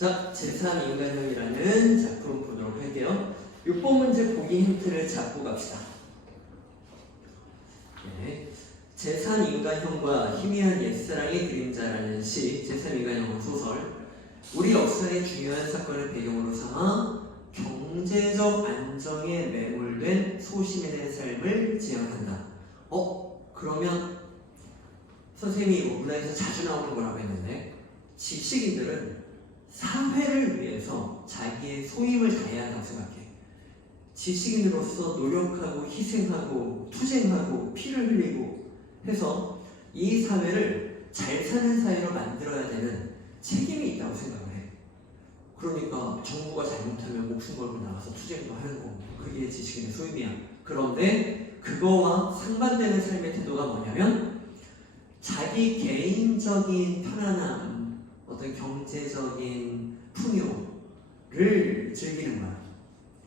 자, 제3인간형이라는 작품 보도록 할게요. 6번 문제 보기 힌트를 잡고 갑시다. 네. 제3인간형과 희미한 옛사랑의 그림자라는 시, 제3인간형 소설. 우리 역사의 중요한 사건을 배경으로 삼아 경제적 안정에 매몰된 소시민의 삶을 지향한다. 그러면 선생님이 문화에서 자주 나오는 거라고 했는데, 지식인들은 사회를 위해서 자기의 소임을 다해야 한다고 생각해. 지식인으로서 노력하고 희생하고 투쟁하고 피를 흘리고 해서 이 사회를 잘 사는 사회로 만들어야 되는 책임이 있다고 생각을 해. 그러니까 정부가 잘못하면 목숨 걸고 나가서 투쟁도 하는 거고, 그게 지식인의 소임이야. 그런데 그거와 상반되는 삶의 태도가 뭐냐면, 자기 개인적인 편안함, 어떤 경제적인 풍요를 즐기는 거야.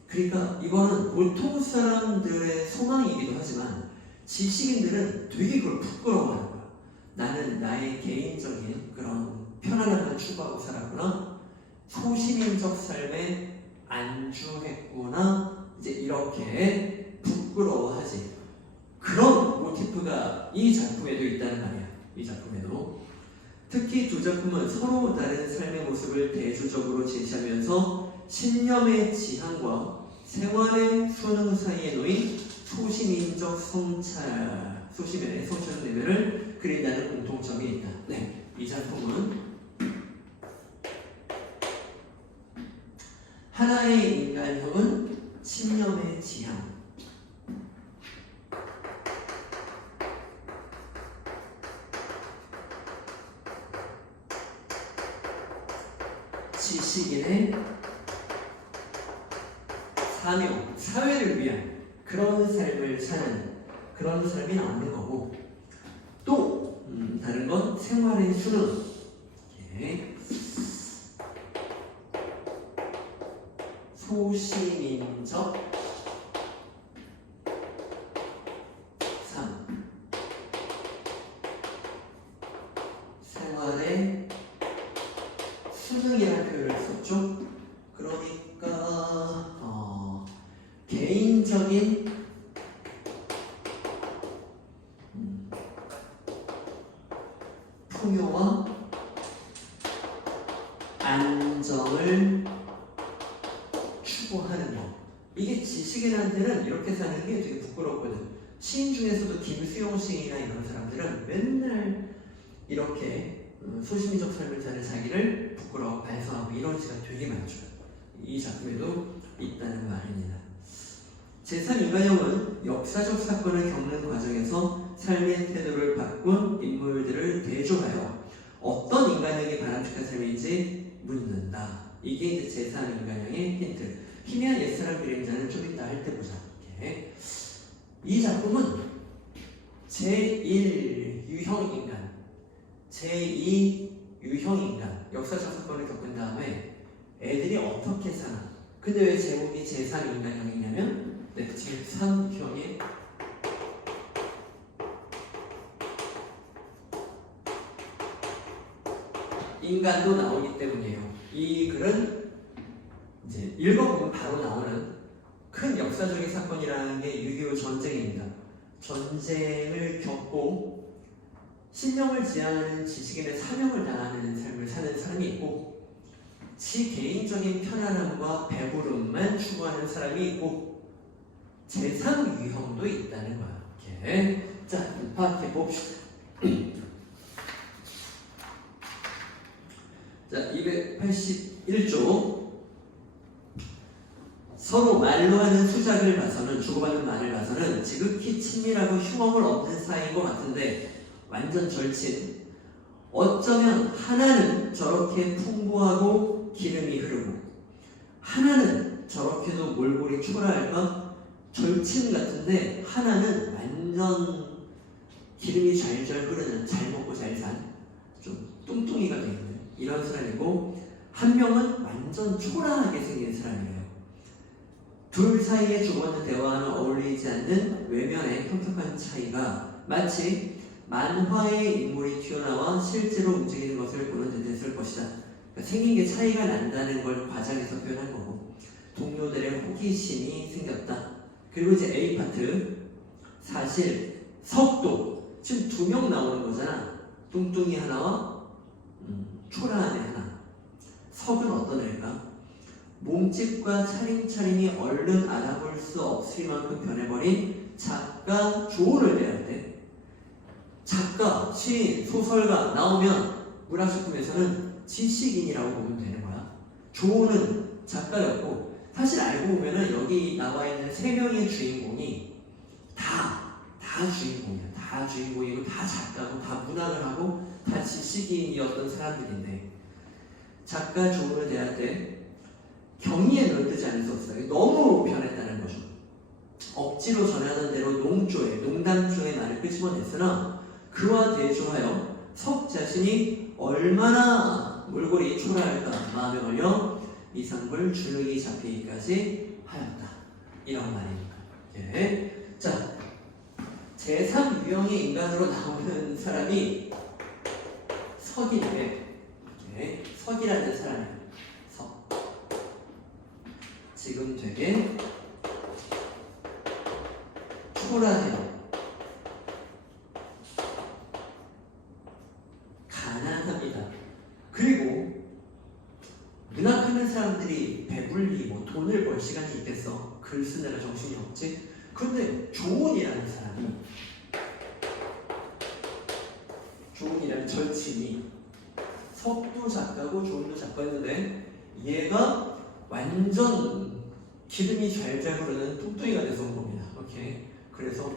그러니까 이거는 보통 사람들의 소망이기도 하지만 지식인들은 되게 그걸 부끄러워하는 거야. 나는 나의 개인적인 그런 편안함을 추구하고 살았구나, 소시민적 삶에 안주했구나, 이제 이렇게 부끄러워하지. 그런 모티프가 이 작품에도 있다는 말이야. 이 작품에도. 특히 두 작품은 서로 다른 삶의 모습을 대조적으로 제시하면서 신념의 지향과 생활의 수능 사이에 놓인 소시민적 성찰, 소시민의 성찰 내면을 그린다는 공통점이 있다. 네, 이 작품은 하나의 인간형은 신념의 지향, 지식인의 사명, 사회를 위한 그런 삶을 사는 그런 삶이 나오는 거고, 또 다른 건 생활의 수능, 소시민적 삶, 생활의 수능이라는 표현을 썼죠. 그러니까 개인적인 풍요와 안정을 추구하는 것. 이게 지식인한테는 이렇게 사는 게 되게 부끄럽거든. 시인 중에서도 김수용 시인이나 이런 사람들은 맨날 이렇게 소시민적 삶을 사는 자기를 부끄러워 반성하고 이런 시가 되게 많죠. 이 작품에도 있다는 말입니다. 제3인간형은 역사적 사건을 겪는 과정에서 삶의 태도를 바꾼 인물들을 대조하여 어떤 인간형이 바람직한 삶인지 묻는다. 이게 이제 제3인간형의 힌트. 희미한 옛사람 그림자는 좀 이따 할 때 보자. 이렇게. 이 작품은 제1 유형 인간, 제2 유형 인간, 역사적 사건을 겪은 다음에 애들이 어떻게 사나. 근데 왜 제목이 제3인간형이냐면 제3형의 인간도 나오기 때문이에요. 이 글은 이제 읽어보면 바로 나오는 큰 역사적인 사건이라는 게 6.25 전쟁입니다. 전쟁을 겪고 신념을 지향하는 지식인의 사명을 다하는 삶을 사는 사람이 있고, 지 개인적인 편안함과 배부름만 추구하는 사람이 있고, 제3유형도 있다는 거야. 이렇게. 자, 파악해 봅시다. 자, 281조. 서로 말로 하는 수작을 봐서는, 주고받는 말을 봐서는 지극히 친밀하고 흉엄을 없는 사이인 것 같은데 완전 절친. 어쩌면 하나는 저렇게 풍부하고 기름이 흐르고 하나는 저렇게도 몰골이 초라할까? 절친 같은데 하나는 완전 기름이 잘잘 흐르는, 잘 먹고 잘 산, 좀 뚱뚱이가 돼 있는 이런 사람이고, 한 명은 완전 초라하게 생긴 사람이에요. 둘 사이에 주고받는 대화와는 어울리지 않는 외면의 현격한 차이가 마치 만화의 인물이 튀어나와 실제로 움직이는 것을 보는 듯 했을 것이다. 그러니까 생긴 게 차이가 난다는 걸 과장해서 표현한 거고, 동료들의 호기심이 생겼다. 그리고 이제 A 파트, 사실 석도 지금 2명 나오는 거잖아. 뚱뚱이 하나와 초라한 애 하나. 석은 어떤 애일까? 몸집과 차림차림이 얼른 알아볼 수 없을 만큼 변해버린 작가 조언을 대할 때, 작가, 시인, 소설가 나오면 문학작품에서는 지식인이라고 보면 되는 거야. 조언은 작가였고, 사실 알고 보면은 여기 나와 있는 3명의 주인공이 다 주인공이야. 다 주인공이고, 다 작가고, 다 문학을 하고, 다 지식인이었던 사람들인데, 작가 조언을 대할 때 경의에 면뜨지 않을 수 없어요. 너무 변했다는 거죠. 억지로 전하던 대로 농담조의 말을 끄집어냈으나 그와 대조하여 석 자신이 얼마나 몰골이 초라할까 마음에 걸려 이상불 주눅이 잡히기까지 하였다. 이런 말이니까. 예. 자, 제3유형의 인간으로 나오는 사람이 석인데, 예. 석이라는 사람이에요. 석. 지금 되게 초라해요. 가난합니다. 그리고 문학하는 사람들이 배불리 돈을 벌 시간이 있겠어. 글 쓰느라 정신이 없지. 그런데 조언이라는 사람이, 조언이라는 절친이 석도 작가고 조언도 작가였는데 얘가 완전 기름이 잘잘 흐르는 뚱뚱이가 돼서 온 겁니다. 오케이. 그래서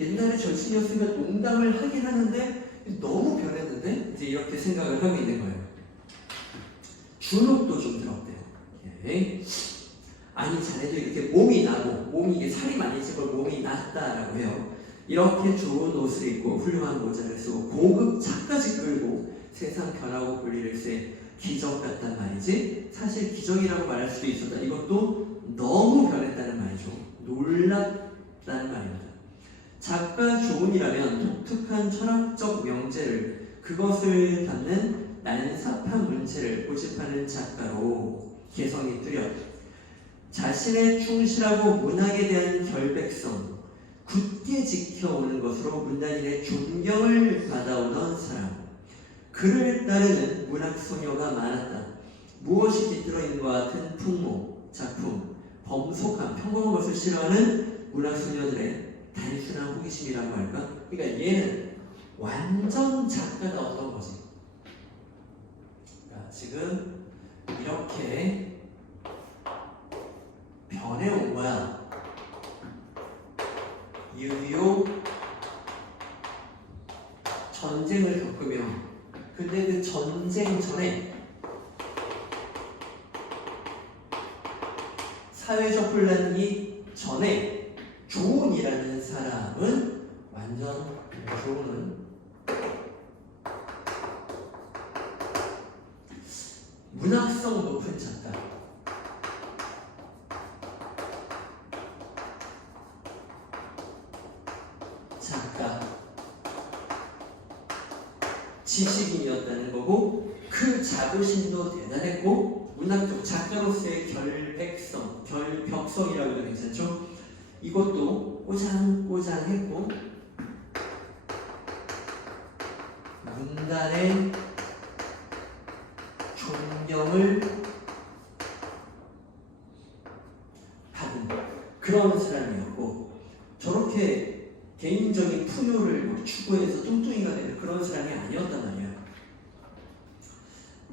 옛날에 절친이었으면 농담을 하긴 하는데 너무 변했는데 이제 이렇게 생각을 하고 있는 거예요. 주눅도 좀 들었대요. 오케이. 아니 자네도 이렇게 몸이 나고 몸이 이게 살이 많이 찌고 몸이 났다라고 해요. 이렇게 좋은 옷을 입고 훌륭한 모자를 쓰고 고급 차까지 끌고 세상 변하고 볼일을 세 기적 같단 말이지. 사실 기적이라고 말할 수도 있었다. 이것도 너무 변했다는 말이죠. 놀랍다는 말입니다. 작가 조언이라면 독특한 철학적 명제를, 그것을 담는 난삽한 문체를 고집하는 작가로 개성이 뚜렷, 자신의 충실하고 문학에 대한 결백성 굳게 지켜오는 것으로 문단인의 존경을 받아오던 사람. 그를 따르는 문학소녀가 많았다. 무엇이 깃들어 있는 것 같은 풍모, 작품, 범속함, 평범한 것을 싫어하는 문학소녀들의 단순한 호기심이라고 할까? 그러니까 얘는 완전 작가가 어떤 거지? 그러니까 지금 이렇게 변해온 거야. 유유 전쟁을 겪으며, 근데 그 전쟁 전에 사회적 혼란이 전에 조언이라는 사람은 완전 조언은 문학성 높은 작가, 지식인이었다는 거고, 그 자부심도 대단했고, 문학적 작가로서의 결백성, 결벽성이라고 해도 괜찮죠? 이것도 꼬장꼬장했고, 문단의 존경을 받은 그런 사람이었고, 저렇게 개인적인 풍요를 추구해서 뚱뚱이가 되는 그런 사람이 아니었단 말이야.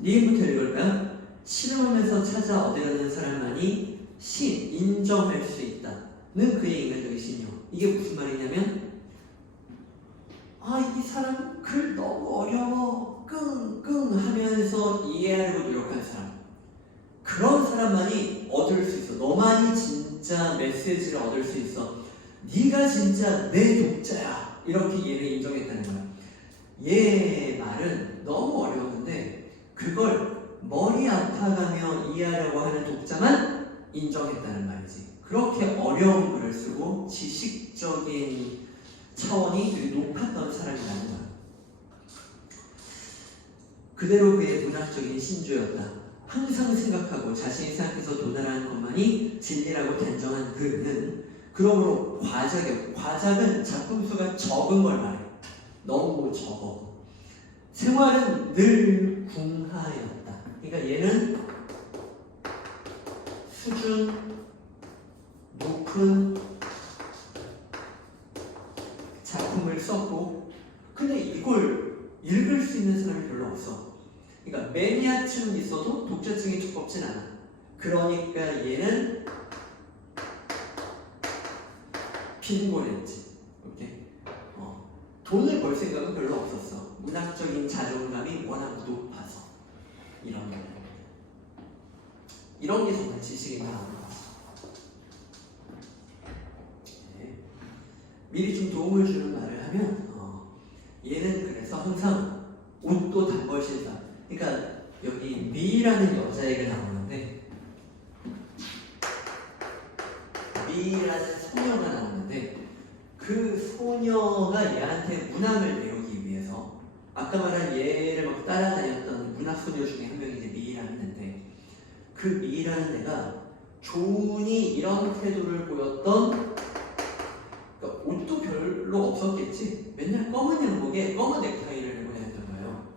리부터 읽을까요? 실험하면서 찾아 얻으려는 사람만이 인정할 수 있다는 그의 인간적인 신념. 이게 무슨 말이냐면, 이 사람 글 너무 어려워 끙끙 하면서 이해하려고 노력한 사람, 그런 사람만이 얻을 수 있어. 너만이 진짜 메시지를 얻을 수 있어. 네가 진짜 내 독자야. 이렇게 얘를 인정했다는 거야. 얘 말은 너무 어려웠는데 그걸 머리 아파가며 이해하려고 하는 독자만 인정했다는 말이지. 그렇게 어려운 글을 쓰고 지식적인 차원이 되게 높았던 사람이라는 거야. 그대로 그의 문학적인 신조였다. 항상 생각하고 자신이 생각해서 도달하는 것만이 진리라고 단정한 그는 그러므로 과작은 작품 수가 적은 걸 말해. 너무 적어. 생활은 늘 궁하였다. 그러니까 얘는 수준 높은 작품을 썼고, 근데 이걸 읽을 수 있는 사람이 별로 없어. 그러니까 매니아층은 있어도 독자층이 두껍진 않아. 그러니까 얘는 빈곤했지. 이렇게 돈을 벌 생각은 별로 없었어. 문학적인 자존감이 워낙 높아서 이런 게 정말 지식이 나오는 거지. 네. 미리 좀 도움을 주는 말을 하면 얘는 그래서 항상 옷도 단벌 신다. 그러니까 여기 미라는 여자애가 나오는데, 미라는 소녀가 나오는데, 그 소녀가 얘한테 문학을 배우기 위해서 아까 말한 얘를 막 따라다녔던 문학 소녀 중에 한 명이 이제 미라는 애인데, 그 미라는 애가 조은이 이런 태도를 보였던, 그러니까 옷도 별로 없었겠지. 맨날 검은 양복에 검은 넥타이를 메고 다녔던 거예요.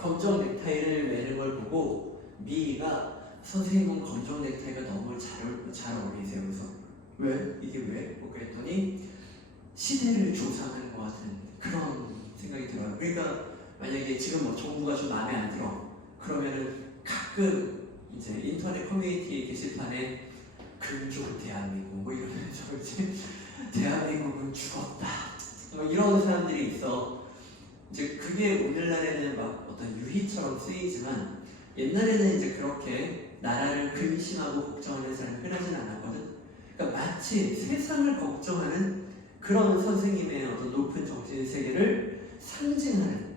검정 넥타이를 매는 걸 보고 미가 선생님은 검정 넥타이가 너무 잘 어울리세요. 그래서 왜? 이게 왜? 뭐 그랬더니 시대를 조상하는 것 같은 그런 생각이 들어요. 그러니까 만약에 지금 뭐 정부가 좀 마음에 안 들어, 그러면은 가끔 이제 인터넷 커뮤니티 게시판에 근조 대한민국 뭐 이러면서 이제 대한민국은 죽었다 뭐 이런 사람들이 있어. 이제 그게 오늘날에는 막 어떤 유희처럼 쓰이지만 옛날에는 이제 그렇게 나라를 근심하고 걱정하는 사람이 흔하진 않았거든. 그러니까 마치 세상을 걱정하는 그런 선생님의 어떤 높은 정신 세계를 상징하는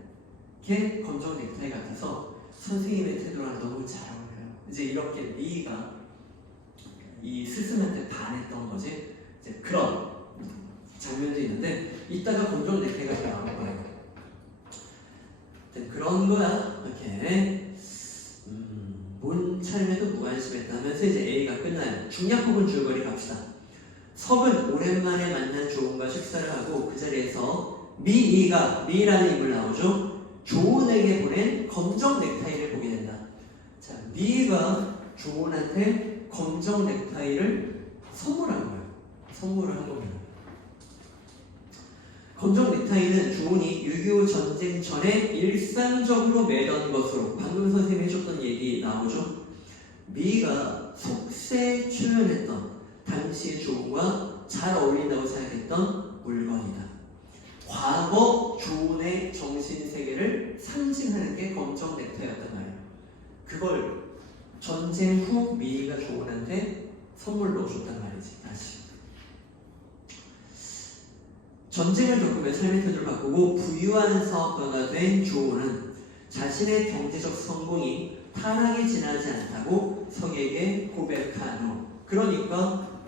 게 검정 넥타이 같아서 선생님의 태도랑 너무 잘 어울려요. 이제 이렇게 미가 이 스승한테 반했던 거지. 이제 그런 장면도 있는데 이따가 검정 넥타이가 나올 거예요. 그런 거야. 이렇게 문차림에도 무관심했다면서 이제 A가 끝나요. 중략 부분 줄거리 갑시다. 석은 오랜만에 만난 조은과 식사를 하고 그 자리에서 미라는 인물 나오죠. 조은에게 보낸 검정 넥타이를 보게 된다. 자, 미가 조은한테 검정 넥타이를 선물한 거예요. 선물을 한 겁니다. 검정 넥타이는 조은이 6.25 전쟁 전에 일상적으로 매던 것으로 방금 선생님이 해줬던 얘기 나오죠. 미가 속세에 출연했던 당시 조은과 잘 어울린다고 생각했던 물건이다. 과거 조은의 정신세계를 상징하는 게 검정 넥타이였단 말이에요. 그걸 전쟁 후 미가 조은한테 선물로 줬단 말이지. 다시 전쟁을 겪으며 삶의 태도를 바꾸고 부유한 사업가가 된 조은은 자신의 경제적 성공이 타락에 지나지 않다고 석에게 고백한 후, 그러니까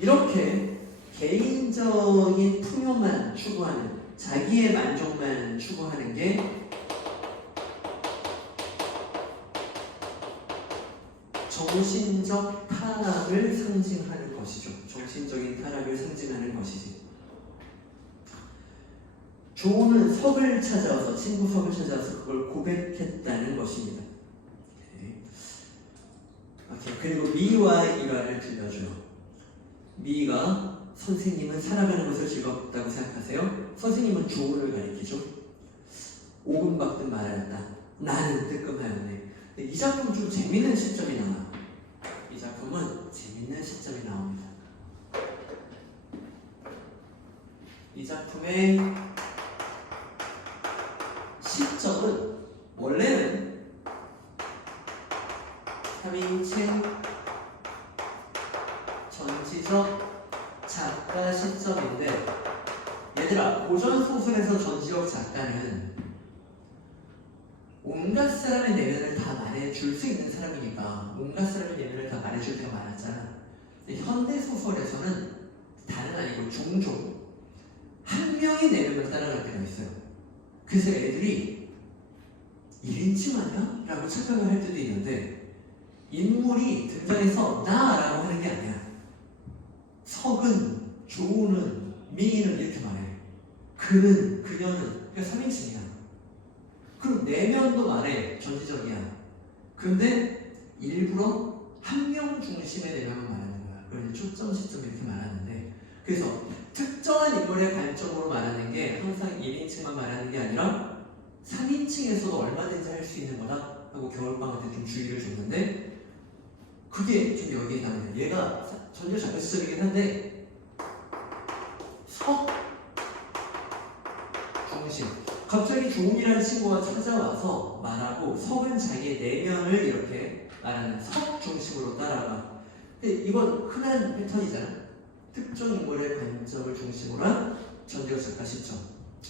이렇게 개인적인 풍요만 추구하는, 자기의 만족만 추구하는 게 정신적 타락을 상징하는 것이죠. 정신적인 타락을 상징하는 것이지. 조은은 석을 찾아와서, 친구 석을 찾아와서 그걸 고백했다는 것입니다. 오케이. 그리고 미와 일화를 들려줘요. 미가 선생님은 살아가는 것을 즐겁다고 생각하세요? 선생님은 조은을 가리키죠. 오금박듯 말하였다. 나는 뜨끔하였네. 이 작품은 좀 재밌는 시점이 나와요. 이 작품은 재밌는 시점이 나옵니다. 이 작품의 시점은 원래는 3인칭 전지적 작가 시점인데, 얘들아, 고전소설에서 전지적 작가는 온갖 사람의 내면을 다 말해줄 수 있는 사람이니까 온갖 사람의 내면을 다 말해줄 때가 많았잖아. 근데 현대소설에서는 다는 아니고 종종 한 명 상위 4명만 따라갈 때가 있어요. 그래서 애들이 1인칭 아니야? 라고 착각을 할 때도 있는데 인물이 등장해서 나라고 하는 게 아니야. 석은, 조는, 미는 이렇게 말해. 그는, 그녀는 그러니까 3인칭이야. 그럼 내면도 말해. 전지적이야. 근데 일부러 한 명 중심의 내면만 말하는 거야. 그래서 초점, 시점 이렇게 말하는데 그래서 특정한 인물의 관점으로 말하는 게 항상 1인칭만 말하는 게 아니라 3인칭에서도 얼마든지 할 수 있는 거다 하고 겨울방학 때 좀 주의를 줬는데 그게 좀 여기에 나오네요. 얘가 전혀 작가 시점이긴 한데 석 중심. 갑자기 조은이라는 친구가 찾아와서 말하고 석은 자기의 내면을 이렇게 말하는 석 중심으로 따라가. 근데 이건 흔한 패턴이잖아. 특정 인물의 관점을 중심으로 한 전제적 작가 시점.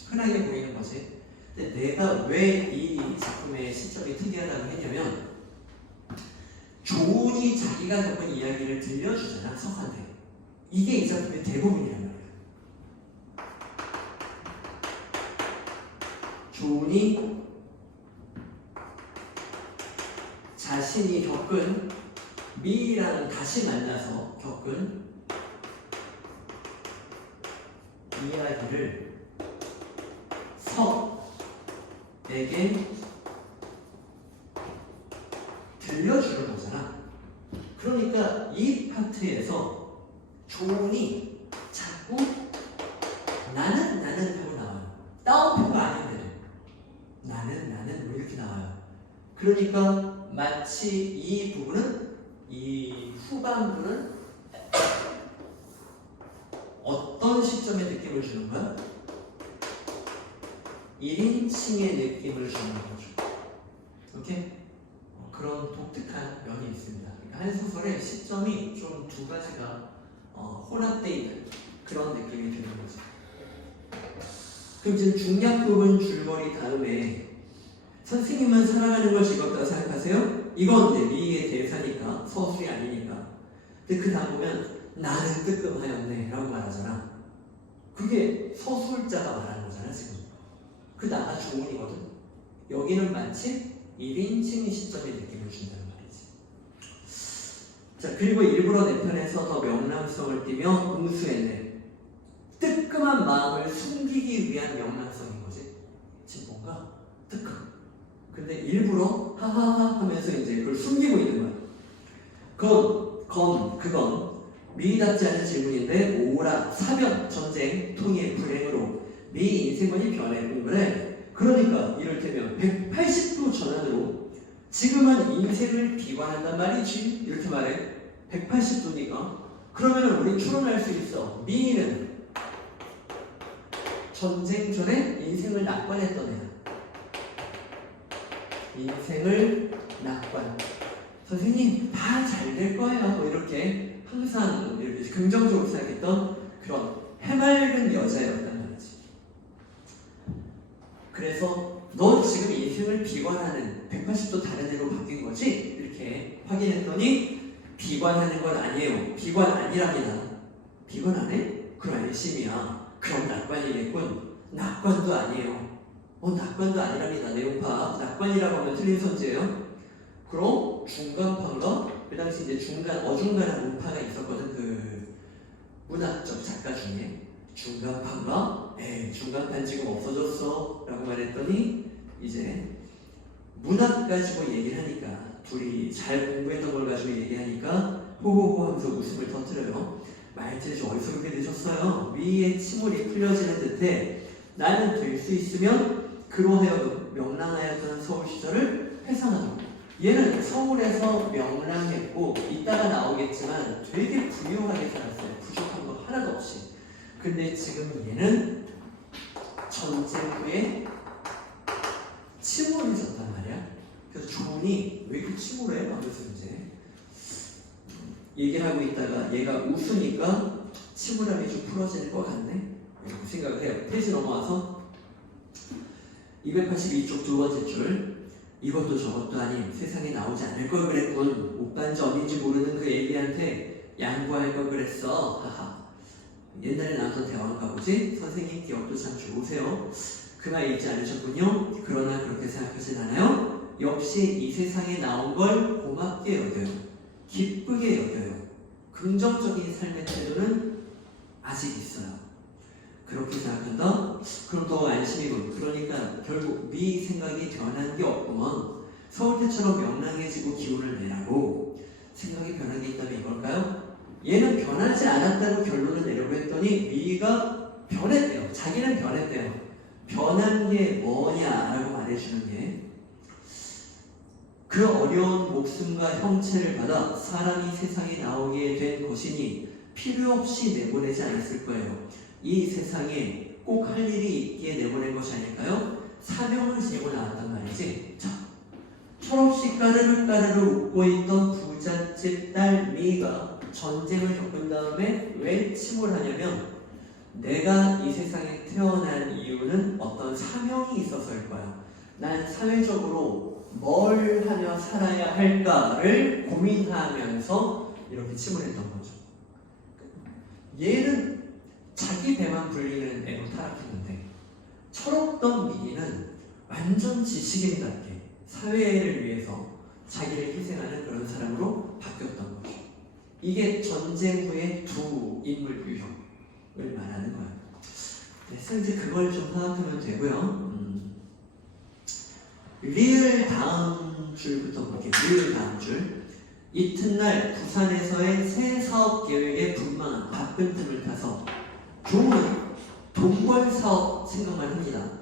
흔하게 보이는 거지. 근데 내가 왜 이 작품의 시점이 특이하다고 했냐면 조은이 자기가 겪은 이야기를 들려주잖아, 석한테. 이게 이 작품의 대부분이란 말이야. 조은이 자신이 겪은 미랑 다시 만나서 겪은 이야기를 석에게 들려주는 거잖아. 그러니까 이 파트에서 조은이 자꾸 나는 하고 나와요. 따옴표가 아닌데도 나는 왜 이렇게 나와요. 그러니까 마치 이 부분은 이 후반부는 어떤 시점의 느낌을 주는 거야? 1인칭의 느낌을 주는 거죠. 오케이? 그런 독특한 면이 있습니다. 그러니까 한 소설의 시점이 좀 두 가지가 혼합되어 있는 그런 느낌이 드는 거죠. 그럼 이제 중략 부분 줄거리 다음에 선생님은 살아가는 걸 즐겁다고 생각하세요? 이건 이제 미의 대사니까 서술이 아니니까. 근데 그 다음 보면 나는 뜨끔하였네 라고 말하잖아. 그게 서술자가 말하는 거잖아 지금. 그 나가 조은이거든. 여기는 마치 1인칭 시점의 느낌을 준다는 말이지. 자, 그리고 일부러 내 편에서 더 명랑성을 띠며 응수했네. 뜨끔한 마음을 숨기기 위한 명랑성인 거지. 지금 뭔가 뜨끔. 근데 일부러 하하하 하면서 이제 그걸 숨기고 있는 거야. 그건 미답지 않은 질문인데 오락, 사변, 전쟁, 통일, 불행으로 미 인생관이 변했군 그래. 그러니까 이를테면 180도 전환으로 지금은 인생을 비관한단 말이지 이렇게 말해. 180도니까 그러면 우리 추론할 수 있어. 미는 전쟁 전에 인생을 낙관했던 애야. 인생을 낙관. 선생님 다 잘 될 거예요. 뭐 이렇게 항상 이렇게 긍정적으로 생각했던 그런 해맑은 여자였단 말이지. 그래서 너 지금 인생을 비관하는 180도 다른 애로 바뀐 거지? 이렇게 확인했더니 비관하는 건 아니에요. 비관 아니랍니다. 비관 안 해? 그럼 안심이야. 그럼 낙관이겠군. 낙관도 아니에요. 낙관도 아니랍니다. 내용파. 낙관이라고 하면 틀린 선지예요. 그럼 중간파인가? 그 당시 이제 어중간한 문파가 있었거든. 그 문학적 작가 중에 중간파인가? 중간파는 지금 없어졌어 라고 말했더니 이제 문학 가지고 얘기를 하니까 둘이 잘 공부했던 걸 가지고 얘기하니까 호호호 하면서 웃음을 터뜨려요. 말들이 어디서 그렇게 되셨어요? 위에 침울이 풀려지는 듯해 나는 될 수 있으면 그로 하여금 명랑하였던 서울 시절을 회상하도록. 얘는 서울에서 명랑했고 이따가 나오겠지만 되게 부유하게 살았어요. 부족한 거 하나도 없이. 근데 지금 얘는 전쟁 후에 침울해졌단 말이야. 그래서 조은이 왜 이렇게 침울해? 하면서 이제 얘기를 하고 있다가 얘가 웃으니까 침울함이 좀 풀어지는 것 같네? 이렇게 생각을 해요. 페이지 넘어와서 282쪽 두 번째 줄. 이것도 저것도 아닌 세상에 나오지 않을 걸 그랬군. 오빠인지 언니인지 모르는 그 애기한테 양보할 걸 그랬어. 하하. 옛날에 나왔던 대왕 가보지? 선생님 기억도 참 좋으세요. 그 말 잊지 않으셨군요. 그러나 그렇게 생각하진 않아요. 역시 이 세상에 나온 걸 고맙게 여겨요. 기쁘게 여겨요. 긍정적인 삶의 태도는 아직 있어요. 그렇게 생각한다? 그럼 더 안심이고, 그러니까 결국 네 생각이 변한 게 없구먼. 서울대처럼 명랑해지고 기운을 내라고. 생각이 변한 게 있다면 이걸까요? 얘는 변하지 않았다고 결론을 내려고 했더니 미가 변했대요. 자기는 변했대요. 변한 게 뭐냐라고 말해주는 게, 그 어려운 목숨과 형체를 받아 사람이 세상에 나오게 된 것이니 필요 없이 내보내지 않았을 거예요. 이 세상에 꼭 할 일이 있기에 내보낸 것이 아닐까요? 사명을 지고 나왔단 말이지. 자, 철없이 까르르 까르르 웃고 있던 부잣집 딸 미가 전쟁을 겪은 다음에 왜 침을 하냐면, 내가 이 세상에 태어난 이유는 어떤 사명이 있어서일 거야. 난 사회적으로 뭘 하며 살아야 할까를 고민하면서 이렇게 침을 했던 거죠. 얘는 자기 배만 불리는 애로 타락했는데, 철없던 미는 완전 지식인답게 사회를 위해서 자기를 희생하는 그런 사람으로 바뀌었던 거죠. 이게 전쟁 후의 두 인물 유형을 말하는 거예요. 그래서 이제 그걸 좀 파악하면 되고요. 리을 다음 줄부터 볼게요. 리을 다음 줄. 이튿날 부산에서의 새 사업 계획에 분망한 바쁜 틈을 타서 좋은 동벌 사업 생각만 합니다.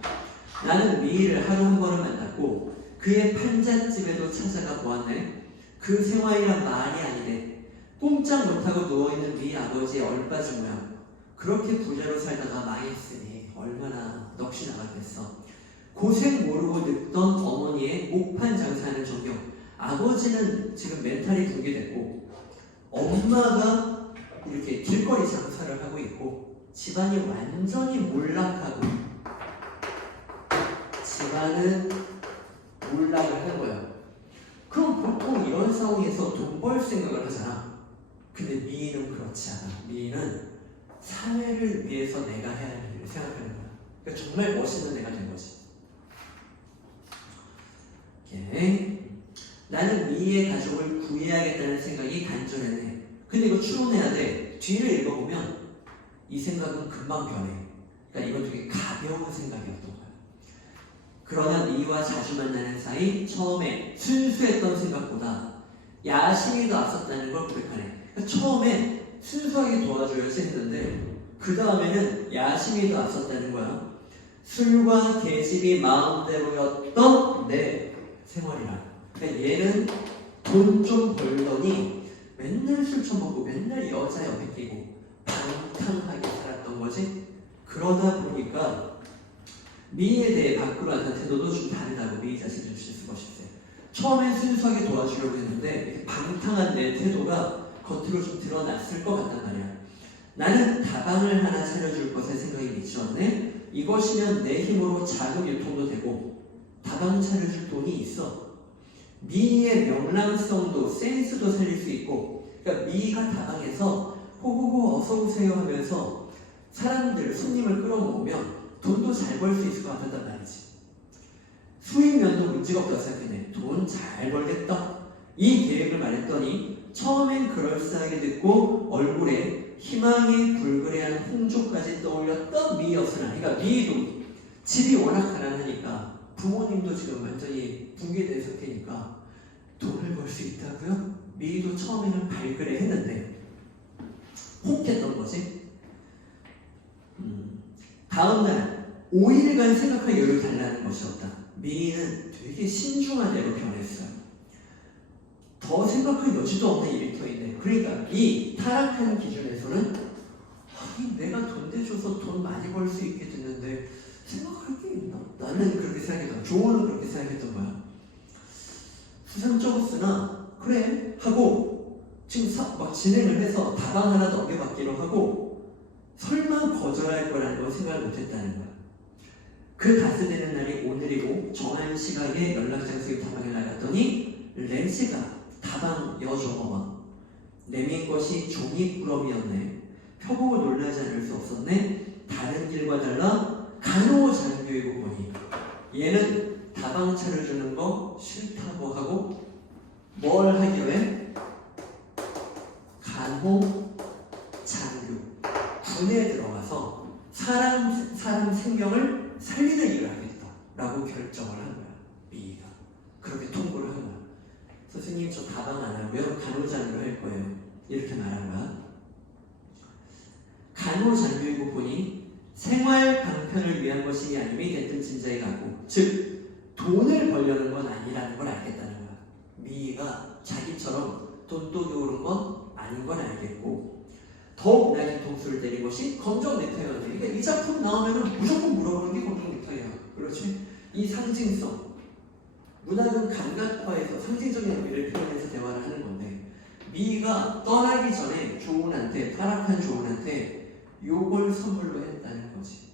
나는 미희를 하루 한 번은 만났고 그의 판잣집에도 찾아가 보았네. 그 생활이란 말이 아니네. 꼼짝 못하고 누워있는 네 아버지의 얼빠진 모양. 그렇게 부자로 살다가 망했으니 얼마나 넋이 나갔겠어. 고생 모르고 늙던 어머니의 목판 장사하는 전경. 아버지는 지금 멘탈이 붕괴됐고 엄마가 이렇게 길거리 장사를 하고 있고 집안이 완전히 몰락하고, 집안은 몰락을 하는 거예요. 그럼 보통 이런 상황에서 돈 벌 생각을 하잖아. 근데 미희는 그렇지 않아. 미희는 사회를 위해서 내가 해야 할 일을 생각하는 거야. 그러니까 정말 멋있는 애가 된 거지. 오케이. 나는 미희의 가족을 구해야겠다는 생각이 간절했네. 근데 이거 추론해야 돼. 뒤를 읽어보면 이 생각은 금방 변해. 그러니까 이건 되게 가벼운 생각이었던 거야. 그러나 미희와 자주 만나는 사이 처음에 순수했던 생각보다 야심이 더 앞섰다는 걸 고백하네. 그러니까 처음에 순수하게 도와줘야지 했는데 그 다음에는 야심이 더 앞섰다는 거야. 술과 계집이 마음대로였던 내 생활이라. 그러니까 얘는 돈 좀 벌더니 맨날 술 처먹고 맨날 여자 옆에 끼고 방탕하게 살았던 거지. 그러다 보니까 미희에 대해 밖으로 나타난 태도도 좀 다르다고 미희 자신이 좀 실수가 있어요. 처음엔 순수하게 도와주려고 했는데 방탕한 내 태도가 겉으로 좀 드러났을 것 같단 말이야. 나는 다방을 하나 차려줄 것에 생각이 미치었네. 이것이면 내 힘으로 작은 유통도 되고 다방 차려줄 돈이 있어. 미희의 명랑성도 센스도 살릴 수 있고, 그러니까 미희가 다방에서 호호호 어서오세요 하면서 사람들, 손님을 끌어모으면 돈도 잘 벌 수 있을 것 같았단 말이지. 수익면도 문제가 없다고 생각했네. 돈 잘 벌겠다. 이 계획을 말했더니 처음엔 그럴싸하게 듣고 얼굴에 희망이 불그레한 홍조까지 떠올렸던 미희였으나, 그러니까 미희도 집이 워낙 가난하니까 부모님도 지금 완전히 붕괴된 상태니까 돈을 벌 수 있다고요? 미희도 처음에는 발그레 했는데 혹했던 거지. 다음날 5일간 생각할 여유를 달라는 것이 없다. 미희는 되게 신중한 애로 변했어요. 더 생각할 여지도 없는 일터인데, 그러니까 이 타락하는 기준에서는 아니 내가 돈 대줘서 돈 많이 벌 수 있게 됐는데 생각할 게 있나? 나는 그렇게 생각했던, 조언은 그렇게 생각했던 거야. 수상쩍었으나 그래 하고 지금 막 진행을 해서 다방 하나 넘겨받기로 하고 설마 거절할 거라는 걸 생각을 못했다는 거야. 그 다스되는 날이 오늘이고 정한 시각에 연락장소에 다방에 나갔더니 레지가 다방 여종업원. 내민 것이 종이 꾸러미였네. 펴보고 놀라지 않을 수 없었네. 다른 길과 달라 간호장교이고 보니 얘는 다방차를 주는 거 싫다고 하고 뭘 하기로 간호장교 군에 들어가서 사람 생명을 살리는 일을 하겠다라고 결정을 한 거야. 미희가 그렇게 통보를 한 거야. 선생님 저 다방 안 하고요 간호장교로 할 거예요. 이렇게 말한 거야. 간호장교이고 보니 생활 방편을 위한 것이 아님이 됐든 진자에 가고 즉 돈을 벌려는 건 아니라는 걸 알겠다는 거야. 미희가 자기처럼 돈독이 오른 건 아닌 건 알겠고 더욱 나 뒤통수를 때린 것이 검정 넥타이가 돼. 그러니까 이 작품 나오면 무조건 물어보는 게 검정 넥타이야. 그렇지? 이 상징성 문학은 감각화해서 상징적인 의미를 표현해서 대화를 하는 건데 미희가 떠나기 전에 조은한테 타락한 조은한테 요걸 선물로 했다는 거지.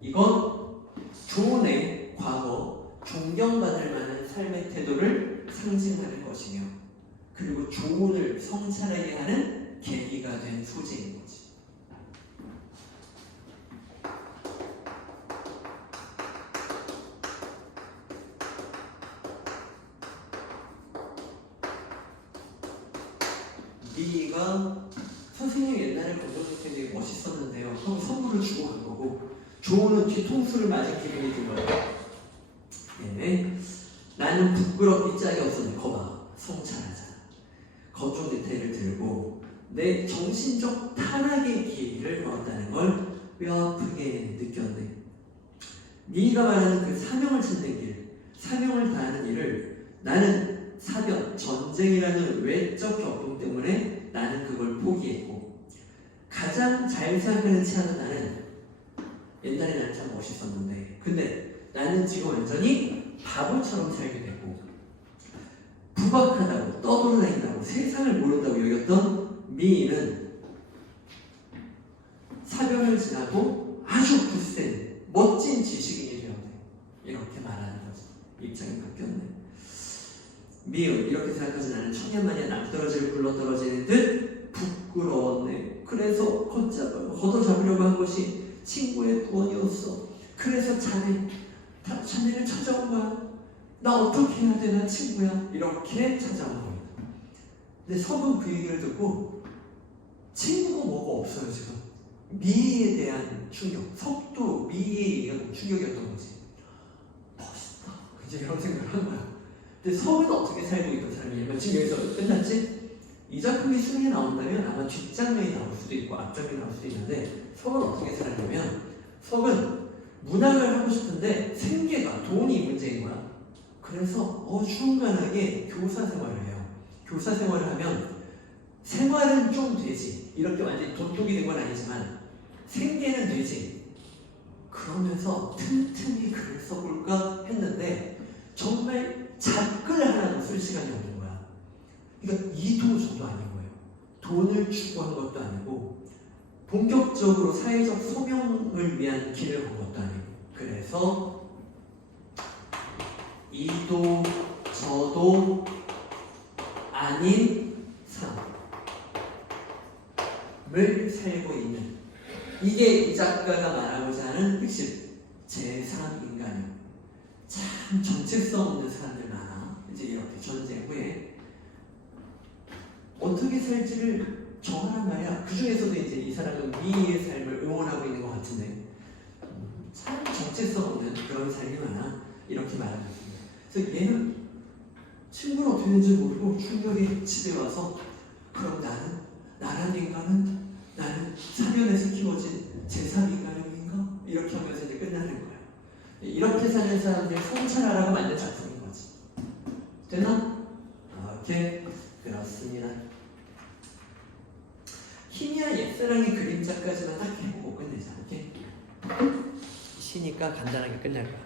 이건 조은의 과거 존경받을 만한 삶의 태도를 상징하는 것이며 그리고 조은을 성찰하게 하는 계기가 된 소재인 거지. 미희가 선생님 옛날에 검정색 되게 멋있었는데요 하고 선물을 주고 간 거고 조은은 뒤통수를 맞은 기분이 든 거예요. 예. 나는 부끄럽기 짝이 없었는데 거봐 성찰하자. 검정 넥타이를 들고 내 정신적 타락의 길을 걸었다는 걸 뼈아프게 느꼈네. 미희가 말하는 그 사명을 찾는 길, 사명을 다하는 일을 나는 사변, 전쟁이라는 외적 격동 때문에 나는 그걸 포기했고 가장 잘 생각하는 채하는 나는 옛날에 나는 참 멋있었는데 근데 나는 지금 완전히 바보처럼 살게 되고 부박하다고 떠돌아다닌다고 세상을 모른다고 여겼던 미희는 사변을 지나고 아주 굳센 멋진 지식인이 되었네. 이렇게 말하는 거지. 입장이 바뀌었네. 미음 이렇게 생각하지 나는 천년만년 남떨어질 굴러떨어지는 듯 부끄러웠네. 그래서 걷어잡으려고 한 것이 친구의 구원이었어. 그래서 자네를 찾아온 거야. 나 어떻게 해야 되나 친구야. 이렇게 찾아온 겁니다. 근데 석은 그 얘기를 듣고 친구가 뭐가 없어요 지금. 미에 대한 충격. 석도 미에 의한 충격이었던 거지. 멋있다. 이제 이런 생각을 한 거야. 근데 석은 어떻게 살고 있던 사람이냐면 지금 여기서 끝났지? 이 작품이 순위에 나온다면 아마 뒷장면이 나올 수도 있고 앞장면이 나올 수도 있는데 석은 어떻게 살았냐면 석은 문학을 하고 싶은데 생계가 돈이 문제인 거야. 그래서 어중간하게 교사 생활을 해요. 교사 생활을 하면 생활은 좀 되지. 이렇게 완전히 돈독이 된 건 아니지만 생계는 되지. 그러면서 틈틈이 글을 써볼까 했는데 정말 잡글 하나도 쓸 시간이 없는 거야. 그러니까 이도저도 아닌 거예요. 돈을 추구한 것도 아니고 본격적으로 사회적 소명을 위한 길을 건 것도 아니고 그래서 이도 저도 아닌 삶을 살고 있는 이게 이 작가가 말하고자 하는 핵심 제3인간이에요. 참 정체성 없는 사람들 많아. 이제 이렇게 전쟁 후에 어떻게 살지를 정하란 말이야. 그 중에서도 이제 이 사람은 미의 삶을 응원하고 있는 것 같은데 참 정체성 없는 그런 삶이 많아. 이렇게 말하고 있습니다. 그래서 얘는 친구는 어떻게 되는지 모르고 충격이 집에 와서 그럼 나란 인간은 나는 사면에서 키워진 제3인간인가? 이렇게 하면서 이제 끝나는 거야. 이렇게 사는 사람들 성찰하라고 만든 작품인 거지. 되나? 오케이. 그렇습니다. 희미한 옛사랑의 그림자까지만 딱 해보고 끝내자. 오케이? 시니까 간단하게 끝날 거야.